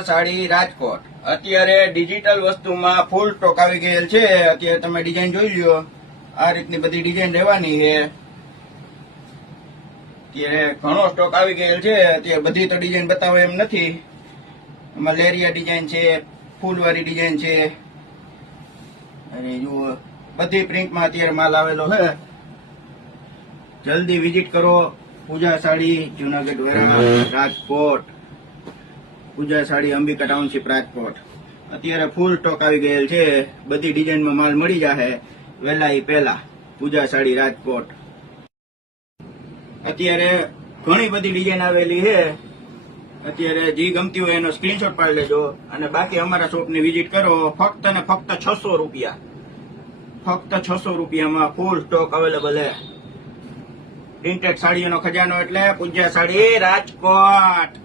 સાડી રાજકોટ અત્યારે ડિજિટલ વસ્તુમાં ફૂલ સ્ટોક આવી ગયેલ છે। અત્યારે તમે ડિઝાઇન જોઈ લ્યો, આ રીતની બધી ડિઝાઇન રહેવાની છે। અત્યારે ઘણો સ્ટોક આવી ગયેલ છે। અત્યારે બધી તો ડિઝાઇન બતાવે એમ નથી। એમાં લેરિયા ડિઝાઇન છે, ફૂલવાળી ડિઝાઇન છે, અને જુઓ બધી પ્રિન્ટમાં અત્યારે માલ આવેલો છે। જલ્દી વિઝિટ કરો। પૂજા સાડી જુનાગઢ વેરાવળ રાજકોટ, પૂજા સાડી અંબિકા ટાઉનશીપ રાજકોટ। અત્યારે ફૂલ સ્ટોક આવી ગયેલ છે। બધી ડિઝાઇનમાં માલ મળી જશે વહેલા પહેલા। પૂજા સાડી રાજકોટ અત્યારે ઘણી બધી ડિઝાઇન આવેલી છે। અત્યારે જે ગમતી હોય એનો સ્ક્રીનશોટ પાડી લેજો અને બાકી અમારા શોપની વિઝિટ કરો। ફક્ત ને ફક્ત 600 રૂપિયા, ફક્ત 600 રૂપિયામાં ફૂલ સ્ટોક અવેલેબલ છે। પ્રિન્ટેડ સાડીઓનો ખજાનો એટલે પૂજા સાડી રાજકોટ।